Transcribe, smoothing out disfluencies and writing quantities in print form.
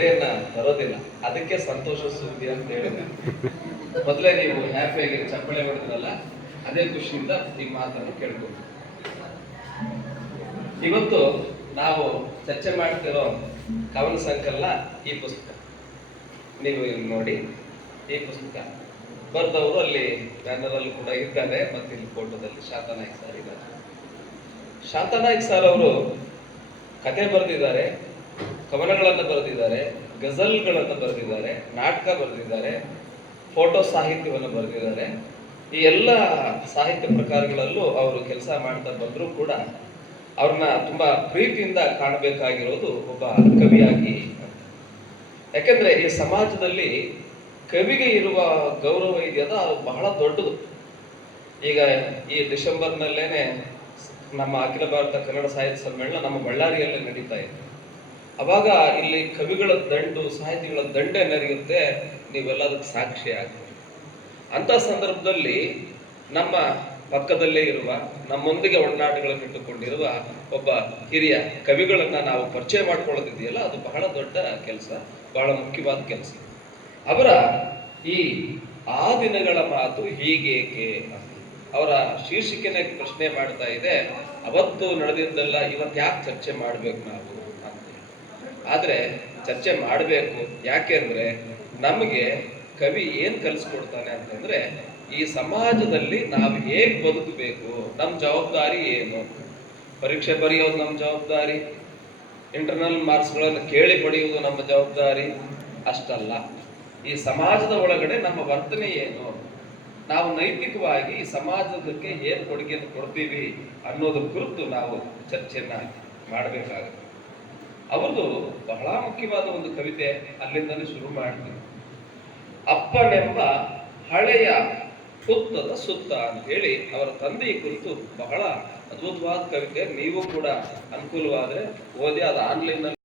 ಬರೋದಿಲ್ಲ. ಅದಕ್ಕೆ ಸಂತೋಷ ಸುದ್ದಿ ಅಂತ ಹೇಳಿದೆ. ಮೊದಲೇ ನೀವು ಹ್ಯಾಪಿಯಾಗಿ ಚಪ್ಪಳೆ ಹೊಡೆದ್ರಲ್ಲ, ಅದೇ ಖುಷಿಯಿಂದ ಈ ಮಾತನ್ನು ಕೇಳ್ಕೊಂಡು ಇವತ್ತು ನಾವು ಚರ್ಚೆ ಮಾಡ್ತಿರೋ ಕವನ ಸಂಕಲನ ಈ ಪುಸ್ತಕ. ನೀವು ನೋಡಿ, ಈ ಪುಸ್ತಕ ಬರೆದವರು ಅಲ್ಲಿ ಬ್ಯಾನರ್ ಅಲ್ಲಿ ಕೂಡ ಇದ್ದಾರೆ, ಮತ್ತೆ ಇಲ್ಲಿ ಫೋಟೋದಲ್ಲಿ ಶಾಂತನಾಯ್ಕ ಸರ್ ಇದ್ದಾರೆ. ಶಾಂತನಾಯ್ಕ ಸರ್ ಅವರು ಕತೆ ಬರೆದಿದ್ದಾರೆ, ಕವನಗಳನ್ನು ಬರೆದಿದ್ದಾರೆ, ಗಜಲ್ಗಳನ್ನು ಬರೆದಿದ್ದಾರೆ, ನಾಟಕ ಬರೆದಿದ್ದಾರೆ, ಫೋಟೋ ಸಾಹಿತ್ಯವನ್ನು ಬರೆದಿದ್ದಾರೆ. ಈ ಎಲ್ಲ ಸಾಹಿತ್ಯ ಪ್ರಕಾರಗಳಲ್ಲೂ ಅವರು ಕೆಲಸ ಮಾಡ್ತಾ ಬಂದರೂ ಕೂಡ ಅವ್ರನ್ನ ತುಂಬಾ ಪ್ರೀತಿಯಿಂದ ಕಾಣಬೇಕಾಗಿರೋದು ಒಬ್ಬ ಕವಿಯಾಗಿ. ಯಾಕೆಂದ್ರೆ ಈ ಸಮಾಜದಲ್ಲಿ ಕವಿಗೆ ಇರುವ ಗೌರವ ಇದೆಯಲ್ಲ, ಅದು ಬಹಳ ದೊಡ್ಡದು. ಈಗ ಈ ಡಿಸೆಂಬರ್ನಲ್ಲೇನೆ ನಮ್ಮ ಅಖಿಲ ಭಾರತ ಕನ್ನಡ ಸಾಹಿತ್ಯ ಸಮ್ಮೇಳನ ನಮ್ಮ ಬಳ್ಳಾರಿಯಲ್ಲೇ ನಡೀತಾ ಇದೆ. ಅವಾಗ ಇಲ್ಲಿ ಕವಿಗಳ ದಂಡು, ಸಾಹಿತಿಗಳ ದಂಡೆ ನಡೆಯುತ್ತೆ. ನೀವೆಲ್ಲದಕ್ಕೆ ಸಾಕ್ಷಿ ಆಗ್ತೀವಿ. ಅಂತ ಸಂದರ್ಭದಲ್ಲಿ ನಮ್ಮ ಪಕ್ಕದಲ್ಲೇ ಇರುವ, ನಮ್ಮೊಂದಿಗೆ ಒಡನಾಟಗಳನ್ನು ಇಟ್ಟುಕೊಂಡಿರುವ ಒಬ್ಬ ಹಿರಿಯ ಕವಿಗಳನ್ನ ನಾವು ಪರಿಚಯ ಮಾಡ್ಕೊಳ್ಳೋದಿದೆಯಲ್ಲ, ಅದು ಬಹಳ ದೊಡ್ಡ ಕೆಲಸ, ಬಹಳ ಮುಖ್ಯವಾದ ಕೆಲಸ. ಅವರ ಈ ಆ ದಿನಗಳ ಮಾತು ಹೀಗೇಕೆ ಅಂತ ಅವರ ಶೀರ್ಷಿಕೆನ ಪ್ರಶ್ನೆ ಮಾಡ್ತಾ ಇದೆ. ಅವತ್ತು ನಡೆದಿದ್ದೆಲ್ಲ ಇವತ್ತು ಯಾಕೆ ಚರ್ಚೆ ಮಾಡ್ಬೇಕು ನಾವು ಅಂತ. ಆದ್ರೆ ಚರ್ಚೆ ಮಾಡಬೇಕು. ಯಾಕೆ ಅಂದ್ರೆ ನಮಗೆ ಕವಿ ಏನ್ ಕಲಿಸ್ಕೊಡ್ತಾನೆ ಅಂತಂದ್ರೆ, ಈ ಸಮಾಜದಲ್ಲಿ ನಾವು ಹೇಗ್ ಬದುಕಬೇಕು, ನಮ್ಮ ಜವಾಬ್ದಾರಿ ಏನು. ಪರೀಕ್ಷೆ ಬರೆಯೋದು ನಮ್ಮ ಜವಾಬ್ದಾರಿ, ಇಂಟರ್ನಲ್ ಮಾರ್ಕ್ಸ್ಗಳನ್ನು ಕೇಳಿ ಪಡೆಯುವುದು ನಮ್ಮ ಜವಾಬ್ದಾರಿ ಅಷ್ಟಲ್ಲ. ಈ ಸಮಾಜದ ಒಳಗಡೆ ನಮ್ಮ ವರ್ತನೆ ಏನು, ನಾವು ನೈತಿಕವಾಗಿ ಈ ಸಮಾಜಕ್ಕೆ ಏನ್ ಕೊಡುಗೆಯನ್ನು ಕೊಡ್ತೀವಿ ಅನ್ನೋದ್ರ ಕುರಿತು ನಾವು ಚರ್ಚೆಯನ್ನ ಮಾಡಬೇಕಾಗುತ್ತೆ. ಅವರದು ಬಹಳ ಮುಖ್ಯವಾದ ಒಂದು ಕವಿತೆ, ಅಲ್ಲಿಂದಲೇ ಶುರು ಮಾಡ್ತೀವಿ. ಅಪ್ಪನೆಂಬ ಹಳೆಯ ಹುತ್ತದ ಸುತ್ತ ಅಂತ ಹೇಳಿ ಅವರ ತಂದೆಯ ಕುರಿತು ಬಹಳ ಅದ್ಭುತವಾದ ಕವಿತೆ. ನೀವು ಕೂಡ ಅನುಕೂಲವಾದ್ರೆ ಓದಿ, ಅದು ಆನ್ಲೈನ್